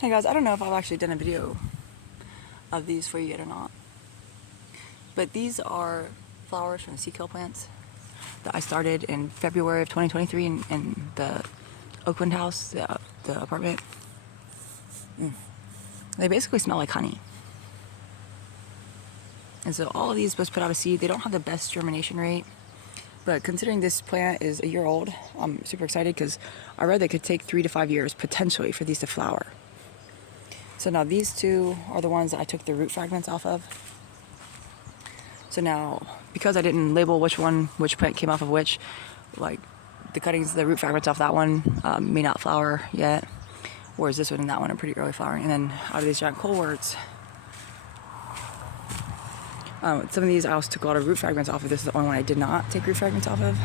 Hey guys, I don't know if I've actually done a video of these for you yet or not, but these are flowers from the sea kale plants that I started in February of 2023 in the Oakland house, the apartment. They basically smell like honey. And so all of these supposed to put out a seed. They don't have the best germination rate, but considering this plant is a year old, I'm super excited because I read that it could take 3 to 5 years potentially for these to flower. So now these two are the ones that I took the root fragments off of. So now, because I didn't label which plant came off of which, like the cuttings, the root fragments off that one may not flower yet, whereas this one and that one are pretty early flowering. And then out of these giant coleworts, some of these I also took a lot of root fragments off of. This is the only one I did not take root fragments off of.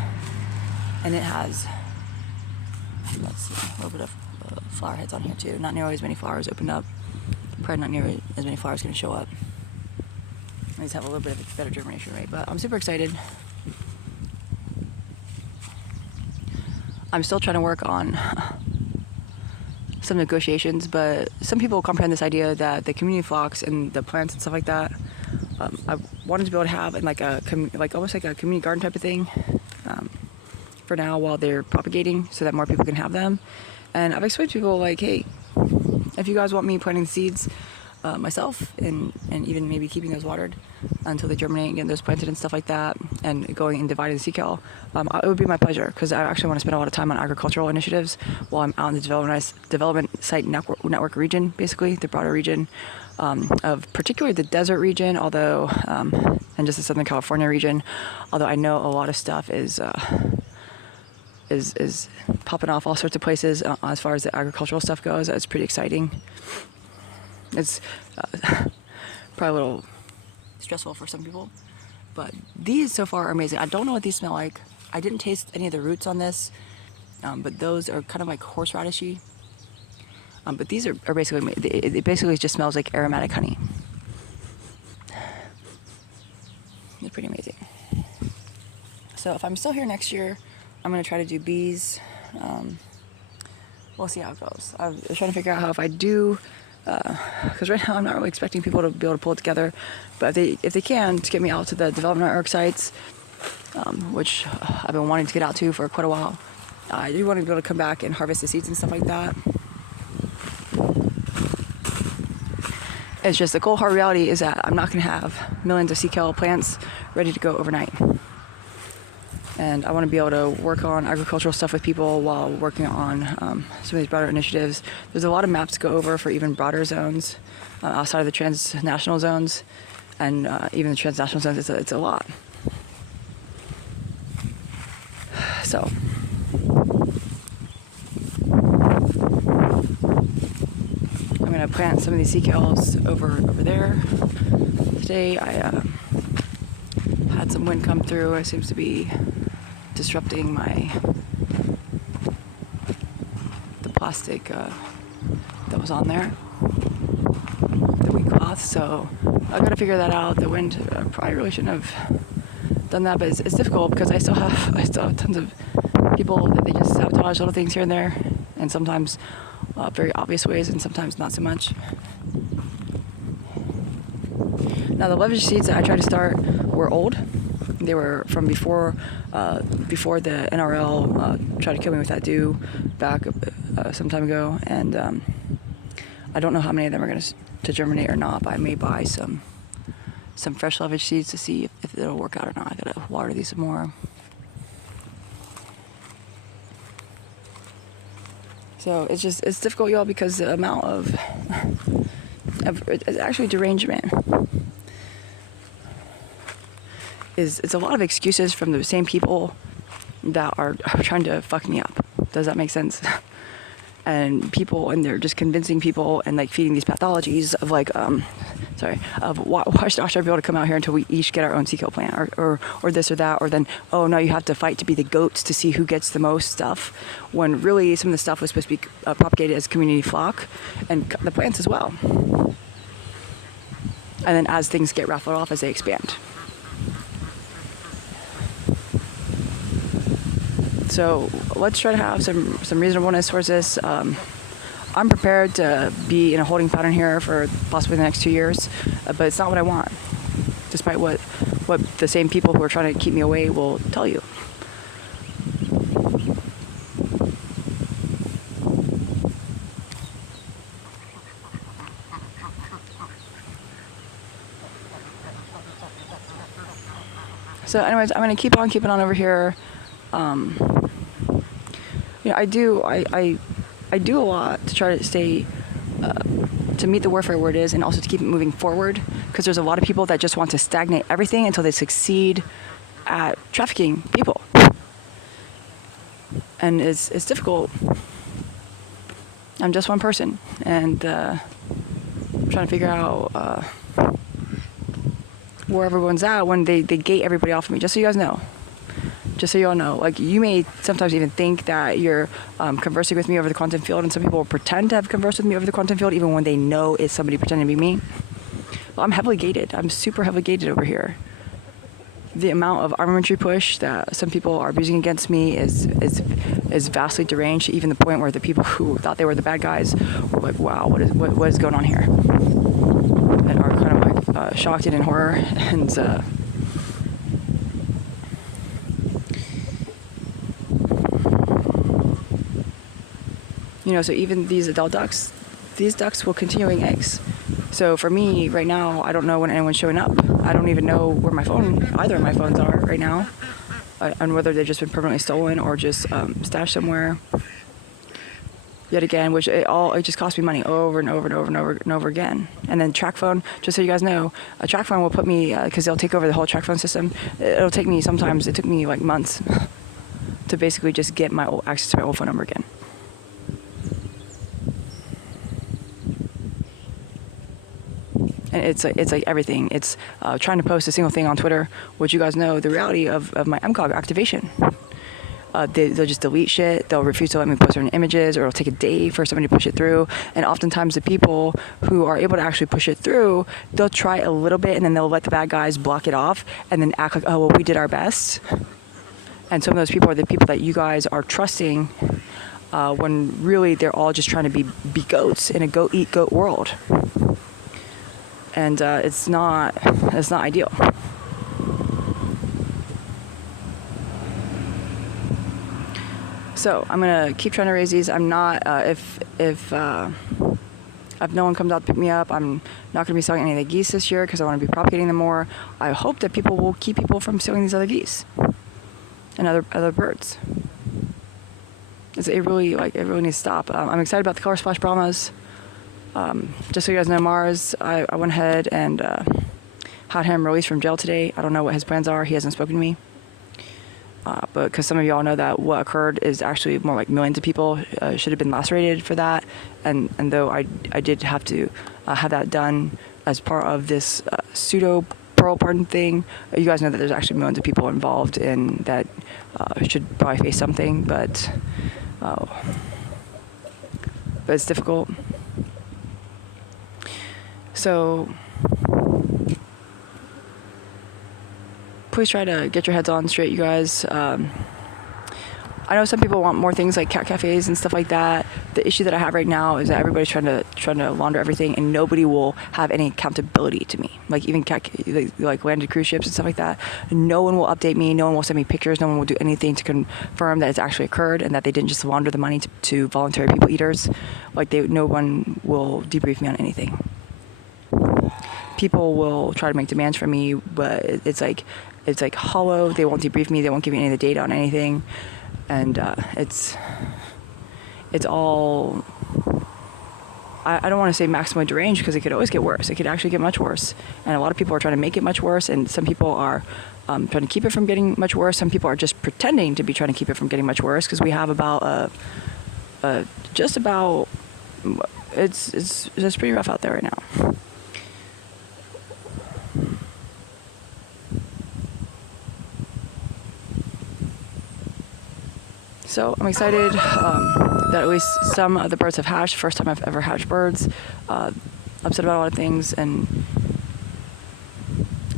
And it has, let's see, a little bit of flower heads on here too. Not nearly as many flowers opened up. Probably not nearly as many flowers going to show up. These have a little bit of a better germination rate, but I'm super excited. I'm still trying to work on some negotiations, but some people comprehend this idea that the community phlox and the plants and stuff like that, I wanted to be able to have in like almost like a community garden type of thing for now while they're propagating, so that more people can have them. And I've explained to people like, hey, if you guys want me planting the seeds myself and even maybe keeping those watered until they germinate and getting those planted and stuff like that, and going and dividing the sea kale, it would be my pleasure, because I actually want to spend a lot of time on agricultural initiatives while I'm out in the development site network region, basically the broader region of particularly the desert region, although and just the Southern California region, although I know a lot of stuff is popping off all sorts of places as far as the agricultural stuff goes. It's pretty exciting. It's probably a little stressful for some people, but these so far are amazing. I don't know what these smell like. I didn't taste any of the roots on this, but those are kind of like horseradishy. But these are basically, it basically just smells like aromatic honey. It's pretty amazing. So if I'm still here next year, I'm going to try to do bees. We'll see how it goes. I'm trying to figure out how, if I do, because right now I'm not really expecting people to be able to pull it together, but if they can, to get me out to the development network sites, which I've been wanting to get out to for quite a while. I do want to be able to come back and harvest the seeds and stuff like that. It's just the cold hard reality is that I'm not going to have millions of sea kale plants ready to go overnight. And I want to be able to work on agricultural stuff with people while working on some of these broader initiatives. There's a lot of maps to go over for even broader zones outside of the transnational zones, and even the transnational zones, it's a lot. So I'm going to plant some of these sea kales over there. Today I had some wind come through. It seems to be disrupting the plastic that was on there, the wheat cloth. So I got to figure that out. The wind probably really shouldn't have done that, but it's difficult because I still have tons of people that they just sabotage little things here and there, and sometimes very obvious ways, and sometimes not so much. Now the leverage seeds that I tried to start were old. They were from before the NRL tried to kill me with that dew back some time ago, and I don't know how many of them are going to germinate or not, but I may buy some fresh leverage seeds to see if it'll work out or not. I gotta water these some more. So it's difficult, y'all, because the amount of it's actually derangement. It's a lot of excuses from the same people that are trying to fuck me up. Does that make sense? And they're just convincing people and like feeding these pathologies of like, why should I be able to come out here until we each get our own sea kale plant or this or that, or then, oh no, you have to fight to be the goats to see who gets the most stuff, when really some of the stuff was supposed to be propagated as community flock and the plants as well. And then as things get raffled off as they expand. So let's try to have some reasonableness towards this. I'm prepared to be in a holding pattern here for possibly the next 2 years, but it's not what I want, despite what the same people who are trying to keep me away will tell you. So anyways, I'm going to keep on keeping on over here. I do a lot to try to stay, to meet the warfare where it is, and also to keep it moving forward, because there's a lot of people that just want to stagnate everything until they succeed at trafficking people. And it's difficult. I'm just one person, and I'm trying to figure out where everyone's at when they gate everybody off of me, just so you guys know. Just so you all know, like, you may sometimes even think that you're conversing with me over the quantum field, and some people will pretend to have conversed with me over the quantum field even when they know it's somebody pretending to be me. Well, I'm heavily gated. I'm super heavily gated over here. The amount of armamentry push that some people are abusing against me is vastly deranged, even the point where the people who thought they were the bad guys were like, wow, what is going on here? And are kind of like shocked and in horror. And so even these adult ducks, these ducks will continue laying eggs. So for me right now, I don't know when anyone's showing up. I don't even know where either of my phones are right now, and whether they've just been permanently stolen or just stashed somewhere. Yet again, which it just costs me money over and over and over and over and over again. And then TrackPhone, just so you guys know, a TrackPhone will put me, because they'll take over the whole TrackPhone system. It took me like months to basically just get my access to my old phone number again. And it's like everything. It's trying to post a single thing on Twitter, which you guys know the reality of my MCOG activation. They'll just delete shit. They'll refuse to let me post certain images, or it'll take a day for somebody to push it through. And oftentimes the people who are able to actually push it through, they'll try a little bit, and then they'll let the bad guys block it off and then act like, oh, well, we did our best. And some of those people are the people that you guys are trusting, when really they're all just trying to be goats in a goat eat goat world. And it's not ideal. So I'm gonna keep trying to raise these. I'm not if no one comes out to pick me up, I'm not gonna be selling any of the geese this year because I want to be propagating them more. I hope that people will keep people from stealing these other geese and other birds. It really needs to stop. I'm excited about the color splash Brahmas. Just so you guys know, Mars, I went ahead and had him released from jail today. I don't know what his plans are. He hasn't spoken to me. But because some of y'all know that what occurred is actually more like millions of people should have been lacerated for that. And though I did have to have that done as part of this pseudo parole pardon thing, you guys know that there's actually millions of people involved in that should probably face something. But it's difficult. So please try to get your heads on straight, you guys. I know some people want more things like cat cafes and stuff like that. The issue that I have right now is that everybody's trying to launder everything, and nobody will have any accountability to me. Like even like landed cruise ships and stuff like that. No one will update me. No one will send me pictures. No one will do anything to confirm that it's actually occurred and that they didn't just launder the money to voluntary people eaters. No one will debrief me on anything. People will try to make demands from me, but it's like hollow. They won't debrief me. They won't give me any of the data on anything, and it's all. I don't want to say maximally deranged because it could always get worse. It could actually get much worse, and a lot of people are trying to make it much worse, and some people are trying to keep it from getting much worse. Some people are just pretending to be trying to keep it from getting much worse because we have about just about. It's pretty rough out there right now. So I'm excited that at least some of the birds have hatched. First time I've ever hatched birds. Upset about a lot of things, and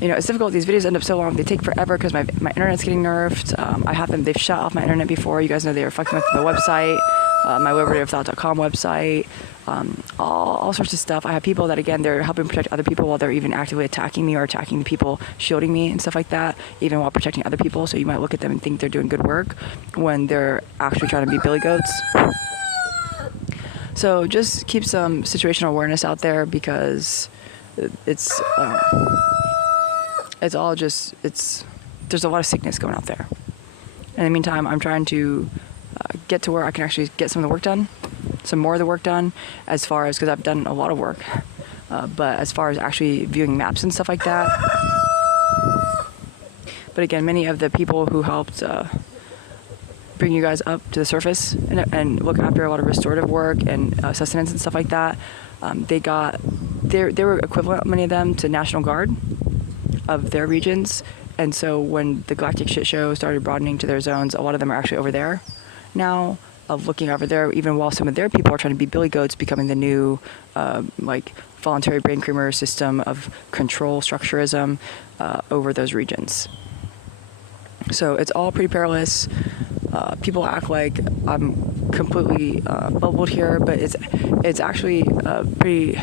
it's difficult. These videos end up so long. They take forever because my internet's getting nerfed. They've shut off my internet before. You guys know they were fucking with the website. my libertyofthought.com website, all sorts of stuff. I have people that, again, they're helping protect other people while they're even actively attacking me or attacking the people shielding me and stuff like that, even while protecting other people. So you might look at them and think they're doing good work when they're actually trying to be billy goats. So just keep some situational awareness out there, because it's all just, there's a lot of sickness going out there. In the meantime, I'm trying to get to where I can actually get some of the work done, some more of the work done, as far as, because I've done a lot of work, but as far as actually viewing maps and stuff like that. But again, many of the people who helped bring you guys up to the surface and look after a lot of restorative work and sustenance and stuff like that, they were equivalent, many of them, to National Guard of their regions. And so when the Galactic Shit Show started broadening to their zones, a lot of them are actually over there now, of looking over there, even while some of their people are trying to be billy goats, becoming the new voluntary brain creamer system of control structurism over those regions. So it's all pretty perilous. People act like I'm completely bubbled here, but it's actually pretty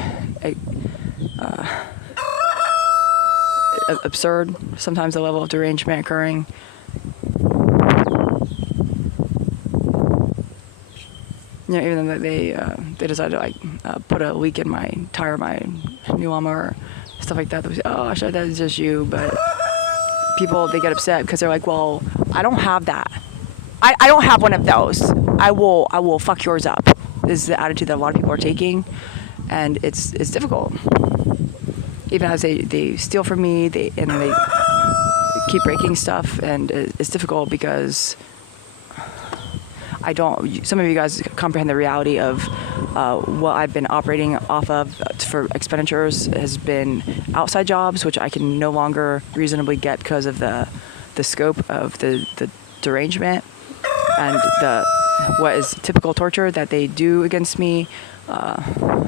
absurd sometimes, the level of derangement occurring. You know, even though they decided to put a leak in my tire, my new lawnmower, stuff like that. They say, "Oh, I should that is just you," but people, they get upset because they're like, "Well, I don't have that. I don't have one of those. I will fuck yours up." This is the attitude that a lot of people are taking, and it's difficult. Even as they steal from me, they keep breaking stuff, and it's difficult because some of you guys comprehend the reality of what I've been operating off of for expenditures has been outside jobs, which I can no longer reasonably get because of the scope of the derangement and what is typical torture that they do against me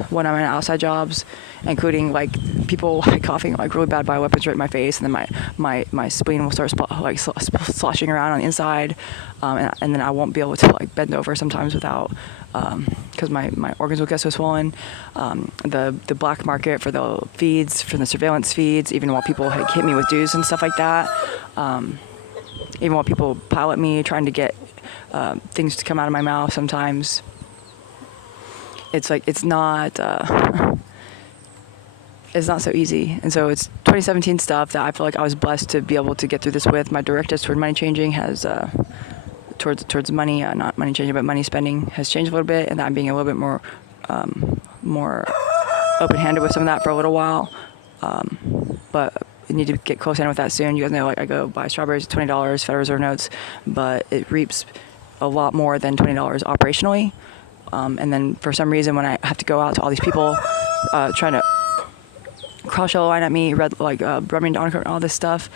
when I'm in outside jobs, including like people coughing really bad bioweapons right in my face, and then my spleen will start sloshing around on the inside, and then I won't be able to bend over sometimes without, because my organs will get so swollen. The black market for the feeds, for the surveillance feeds, even while people hit me with dues and stuff like that, even while people pilot me trying to get things to come out of my mouth sometimes. It's not so easy. And so it's 2017 stuff that I feel like I was blessed to be able to get through this with. My directives toward money changing has towards money, not money changing, but money spending has changed a little bit, and I'm being a little bit more open-handed with some of that for a little while. But I need to get close in with that soon. You guys know, I go buy strawberries at $20, Federal Reserve notes, but it reaps a lot more than $20 operationally. And then for some reason, when I have to go out to all these people trying to cross yellow line at me, rub me down and all this stuff,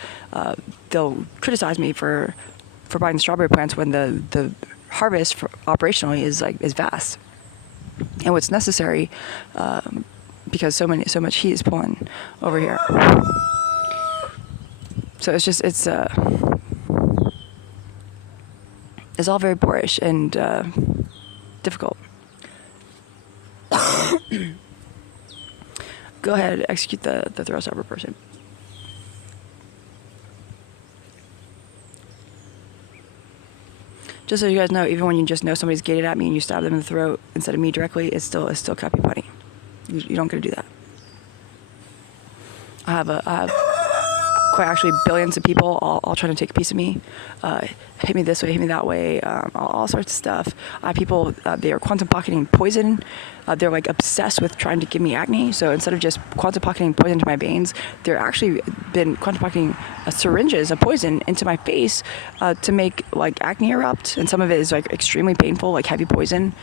they'll criticize me for buying the strawberry plants when the harvest operationally is vast, and what's necessary because so much heat is pulling over here. So it's all very boorish and difficult. Go ahead, execute the throw stopper person. Just so you guys know, even when you just know somebody's gated at me and you stab them in the throat instead of me directly, it's still crappy punny. You don't get to do that. I have quite actually billions of people all trying to take a piece of me. Hit me this way, hit me that way, all sorts of stuff. I have people, they are quantum pocketing poison. They're obsessed with trying to give me acne. So instead of just quantum pocketing poison into my veins, they're actually been quantum pocketing syringes of poison into my face to make acne erupt. And some of it is extremely painful, heavy poison.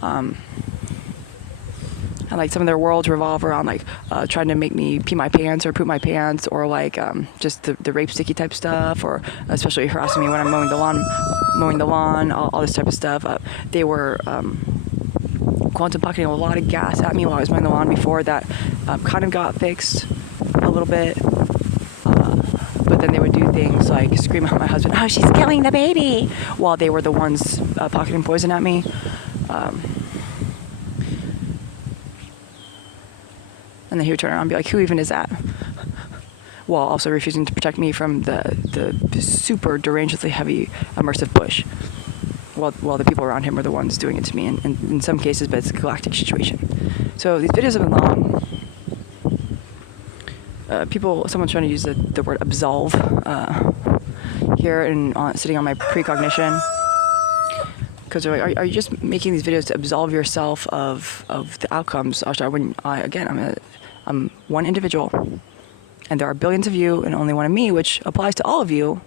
And some of their worlds revolve around trying to make me pee my pants or poop my pants, or just the rape sticky type stuff, or especially harassing me when I'm mowing the lawn, all this type of stuff. They were quantum pocketing a lot of gas at me while I was mowing the lawn before that kind of got fixed a little bit. But then they would do things like scream at my husband, "Oh, she's killing the baby," while they were the ones pocketing poison at me. And then he would turn around and be like, who even is that? While also refusing to protect me from the super derangedly heavy immersive push. While the people around him are the ones doing it to me, and in some cases, but it's a galactic situation. So these videos have been long. Someone's trying to use the word absolve here and sitting on my precognition. Because they're like, are you just making these videos to absolve yourself of the outcomes? When I'm one individual, and there are billions of you and only one of me, which applies to all of you.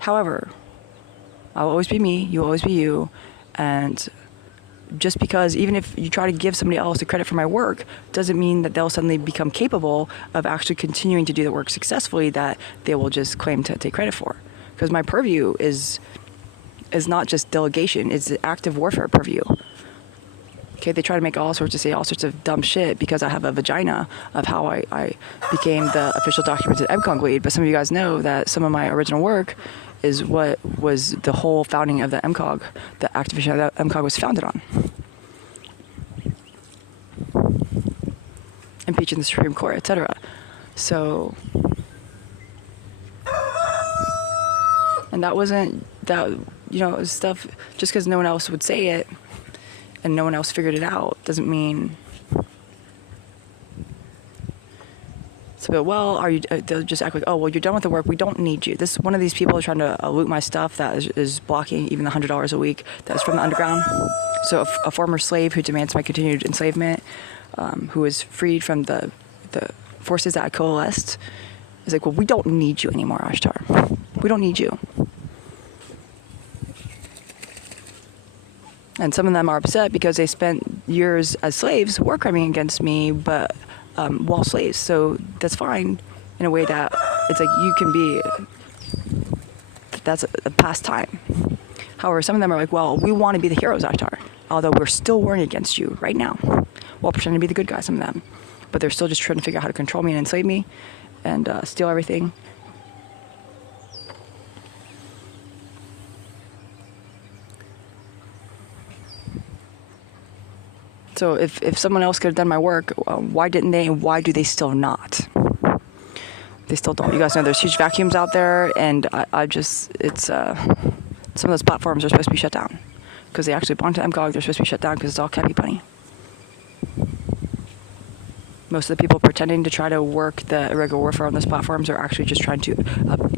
However, I will always be me, you will always be you, and just because even if you try to give somebody else the credit for my work, doesn't mean that they'll suddenly become capable of actually continuing to do the work successfully that they will just claim to take credit for. Because my purview is not just delegation, it's active warfare purview. Okay, they try to make all sorts of dumb shit because I have a vagina of how I became the official documented EBCONG lead. But some of you guys know that some of my original work is what was the whole founding of the MCOG, the activation of the MCOG was founded on. Impeaching the Supreme Court, etc. So, and that wasn't, that, you know, stuff, just because no one else would say it, and no one else figured it out, doesn't mean. So, well, they'll just act like, oh, well, you're done with the work, we don't need you. This one of these people is trying to loot my stuff that is blocking even the $100 a week that is from the underground. So a former slave who demands my continued enslavement, who was freed from the forces that coalesced, is like, well, we don't need you anymore, Ashtar. We don't need you. And some of them are upset because they spent years as slaves war criming against me, but while slaves. So that's fine in a way that it's like you can be, that's a past time. However, some of them are like, well, we want to be the heroes, Ashtar, although we're still warring against you right now while pretending to be the good guys, some of them. But they're still just trying to figure out how to control me and enslave me and steal everything. So if someone else could have done my work, why didn't they, and why do they still not? They still don't. You guys know there's huge vacuums out there, and some of those platforms are supposed to be shut down because they actually belong to MCOG. They're supposed to be shut down because it's all cappy punny. Most of the people pretending to try to work the irregular warfare on those platforms are actually just trying to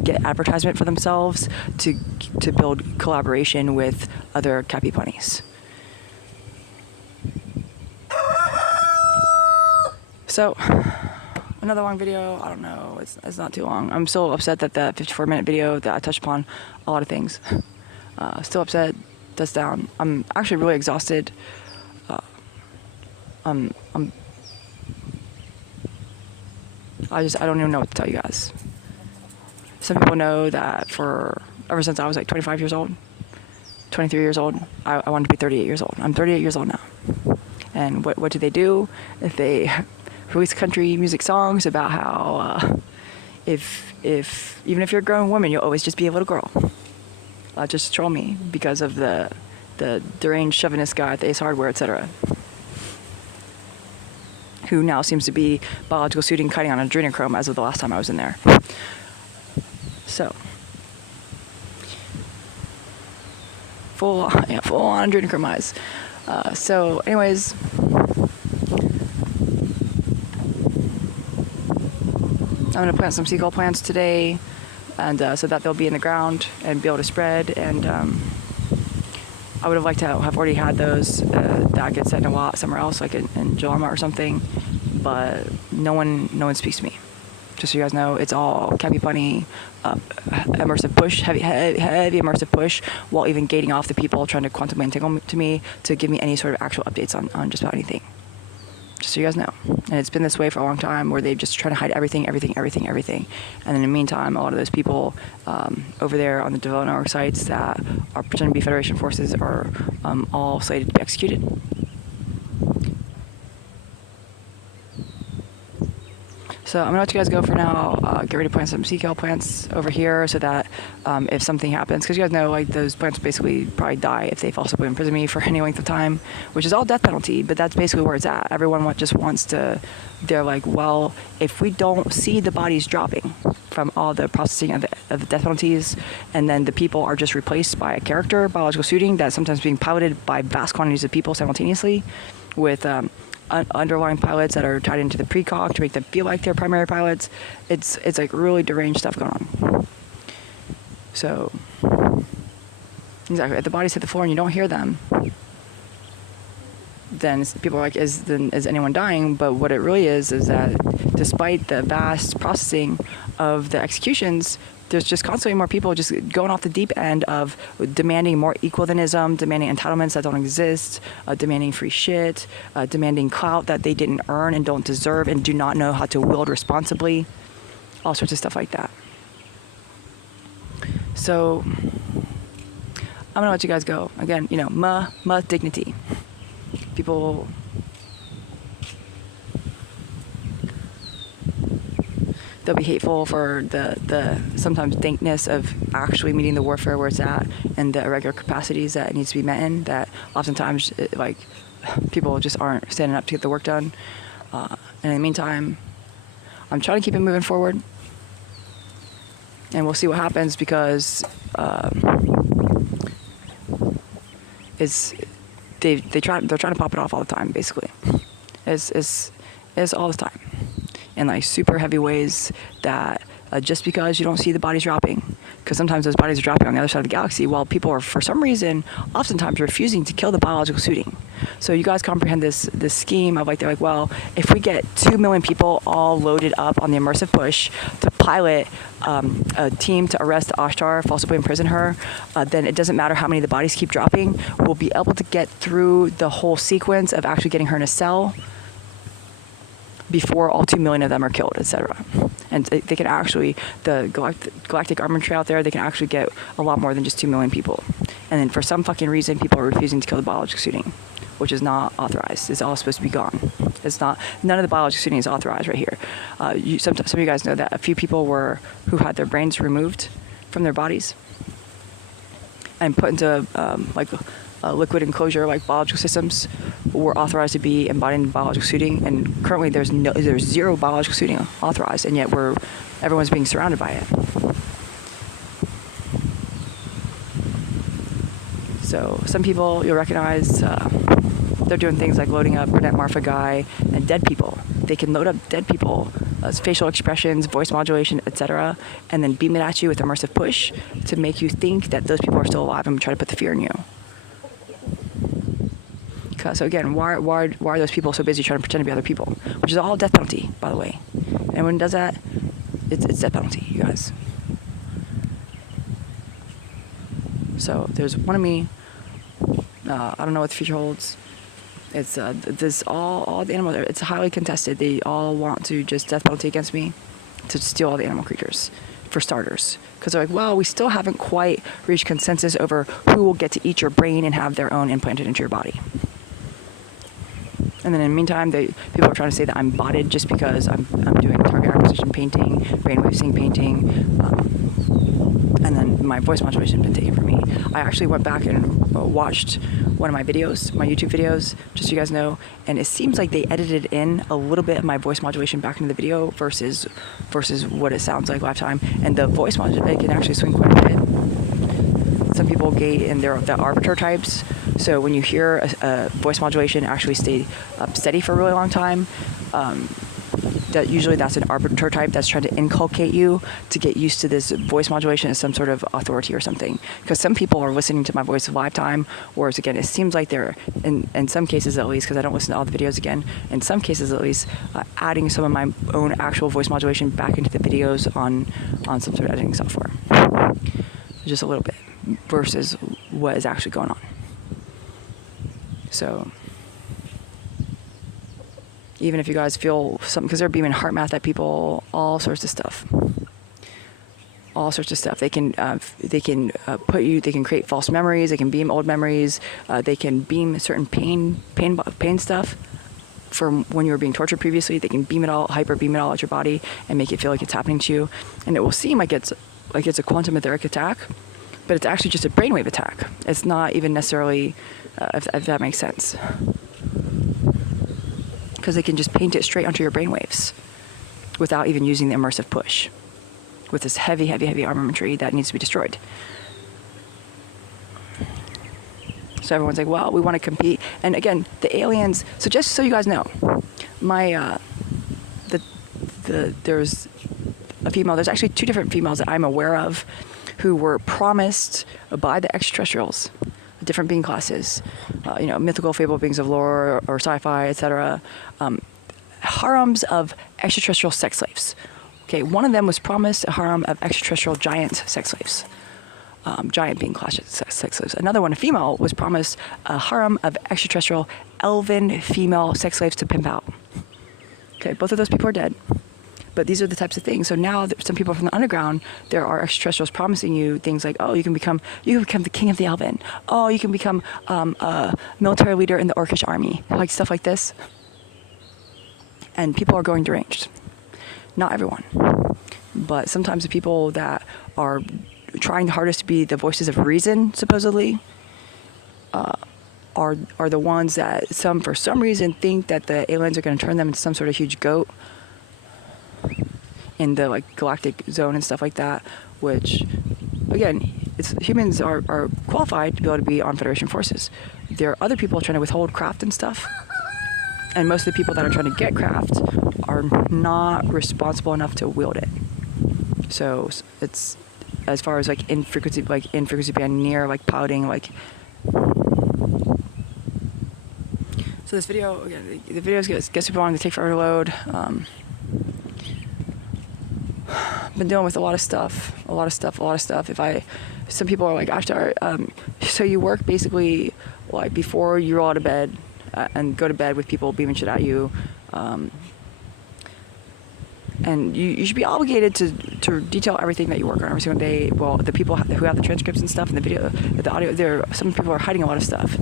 get advertisement for themselves to build collaboration with other cappy punnies. So, another long video, I don't know, it's not too long. I'm still upset that the 54-minute video that I touched upon a lot of things. Still upset, dust down. I'm actually really exhausted. I don't even know what to tell you guys. Some people know that ever since I was like 25 years old, 23 years old, I wanted to be 38 years old. I'm 38 years old now. And what do? If they release country music songs about how if even if you're a grown woman, you'll always just be a little girl. Just troll me because of the deranged chauvinist guy at the Ace Hardware, etc., who now seems to be biological suiting kiting on adrenochrome as of the last time I was in there. So full on adrenochrome eyes. So anyways, I'm going to plant some seagull plants today, and so that they'll be in the ground and be able to spread. And I would have liked to have already had those that get set in a lot somewhere else, like in Jalama or something. But no one speaks to me. Just so you guys know, it's all cappy punny, immersive push, heavy immersive push, while even gating off the people trying to quantumly entangle to me to give me any sort of actual updates on just about anything. Just so you guys know. And it's been this way for a long time, where they just try to hide everything. And in the meantime, a lot of those people over there on the development network sites that are pretending to be Federation forces are all slated to be executed. So I'm gonna let you guys go for now. Get ready to plant some sea kale plants over here so that if something happens, because you guys know like those plants basically probably die if they falsely imprison me for any length of time, which is all death penalty. But that's basically where it's at. Everyone just wants to. They're like, well, if we don't see the bodies dropping from all the processing of the death penalties, and then the people are just replaced by a character biological suiting that's sometimes being piloted by vast quantities of people simultaneously, with underlying pilots that are tied into the precog to make them feel like they're primary pilots. It's like really deranged stuff going on. So exactly, if the bodies hit the floor and you don't hear them, then people are like, is anyone dying? But what it really is that despite the vast processing of the executions, there's just constantly more people just going off the deep end of demanding more equalithanism, demanding entitlements that don't exist, demanding free shit, demanding clout that they didn't earn and don't deserve and do not know how to wield responsibly, all sorts of stuff like that. So I'm gonna let you guys go. Again, ma dignity. People they'll be hateful for the sometimes dankness of actually meeting the warfare where it's at and the irregular capacities that it needs to be met in, that oftentimes like people just aren't standing up to get the work done. And in the meantime, I'm trying to keep it moving forward, and we'll see what happens, because they're trying to pop it off all the time, basically. It's all the time. In like super heavy ways that just because you don't see the bodies dropping, because sometimes those bodies are dropping on the other side of the galaxy, while people are for some reason oftentimes refusing to kill the biological suiting. So you guys comprehend this scheme of like, they're like, well, if we get 2 million people all loaded up on the immersive push to pilot a team to arrest Ashtar, falsely imprison her, then it doesn't matter how many of the bodies keep dropping. We'll be able to get through the whole sequence of actually getting her in a cell before all 2 million of them are killed, etc. And they can actually, the galactic armamentary out there, they can actually get a lot more than just 2 million people. And then for some fucking reason, people are refusing to kill the biological suiting, which is not authorized. It's all supposed to be gone. It's not, none of the biological suiting is authorized right here. Some of you guys know that a few people who had their brains removed from their bodies and put into liquid enclosure like biological systems were authorized to be embodied in biological suiting, and currently there's zero biological suiting authorized, and yet everyone's being surrounded by it. So some people you'll recognize, they're doing things like loading up Burnett Marfa guy and dead people. They can load up dead people, facial expressions, voice modulation, etc., and then beam it at you with immersive push to make you think that those people are still alive and try to put the fear in you. So again, why are those people so busy trying to pretend to be other people? Which is all death penalty, by the way. And when it does that, it's death penalty, you guys. So there's one of me. I don't know what the future holds. It's this all the animals. It's highly contested. They all want to just death penalty against me to steal all the animal creatures, for starters. Because they're like, well, we still haven't quite reached consensus over who will get to eat your brain and have their own implanted into your body. And then in the meantime, people are trying to say that I'm botted just because I'm doing target acquisition painting, brainwave sync painting, and then my voice modulation has been taken from me. I actually went back and watched one of my videos, my YouTube videos, just so you guys know, and it seems like they edited in a little bit of my voice modulation back into the video versus what it sounds like live time. And the voice modulation can actually swing quite a bit. Some people gate in the arbiter types. So when you hear a voice modulation actually stay steady for a really long time, that's an arbiter type that's trying to inculcate you to get used to this voice modulation as some sort of authority or something. Because some people are listening to my voice live time, whereas again, it seems like they're, in some cases at least, because I don't listen to all the videos again, in some cases at least, adding some of my own actual voice modulation back into the videos on some sort of editing software. Just a little bit, versus what is actually going on. So even if you guys feel something, because they're beaming heart math at people, all sorts of stuff. They can put you. They can create false memories. They can beam old memories. They can beam certain pain stuff. from when you were being tortured previously. They can beam it all, hyper beam it all at your body and make it feel like it's happening to you. And it will seem like it's a quantum etheric attack, but it's actually just a brainwave attack. It's not even necessarily, if that makes sense. Because they can just paint it straight onto your brainwaves without even using the immersive push with this heavy, heavy, heavy armamentry that needs to be destroyed. So everyone's like, well, we want to compete. And again, the aliens, so just so you guys know, there's a female, there's actually 2 different females that I'm aware of who were promised by the extraterrestrials, different being classes, mythical, fable beings of lore or sci-fi, etc., harems of extraterrestrial sex slaves. Okay, one of them was promised a harem of extraterrestrial giant sex slaves. Giant being classes sex slaves. Another one, a female, was promised a harem of extraterrestrial elven female sex slaves to pimp out. Okay, both of those people are dead. But these are the types of things. So now some people from the underground, there are extraterrestrials promising you things like, oh, you can become the king of the Elven. Oh, you can become a military leader in the Orcish army. Like stuff like this. And people are going deranged. Not everyone. But sometimes the people that are trying the hardest to be the voices of reason, supposedly, are the ones that for some reason think that the aliens are going to turn them into some sort of huge goat in the galactic zone and stuff like that, which again, humans are qualified to be able to be on Federation forces. There are other people trying to withhold craft and stuff, and most of the people that are trying to get craft are not responsible enough to wield it. So it's, as far as in frequency band near piloting, so this video, again, the videos gets people wanting to take forever to load. Been dealing with a lot of stuff. Some people are like, Ashtar, so you work basically before you roll out of bed and go to bed with people beaming shit at you, and you should be obligated to detail everything that you work on every single day. Well, the people who have the transcripts and stuff and the video, the audio, some people are hiding a lot of stuff.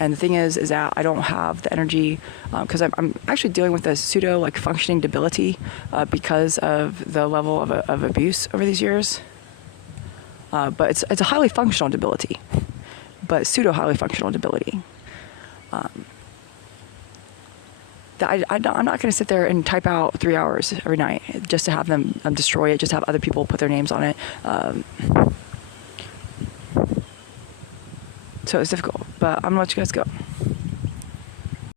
And the thing is that I don't have the energy, because I'm actually dealing with a pseudo functioning debility because of the level of abuse over these years. But it's a highly functional debility, but pseudo highly functional debility. I'm not going to sit there and type out 3 hours every night just to have them destroy it, just to have other people put their names on it. So it's difficult, but I'm going to let you guys go.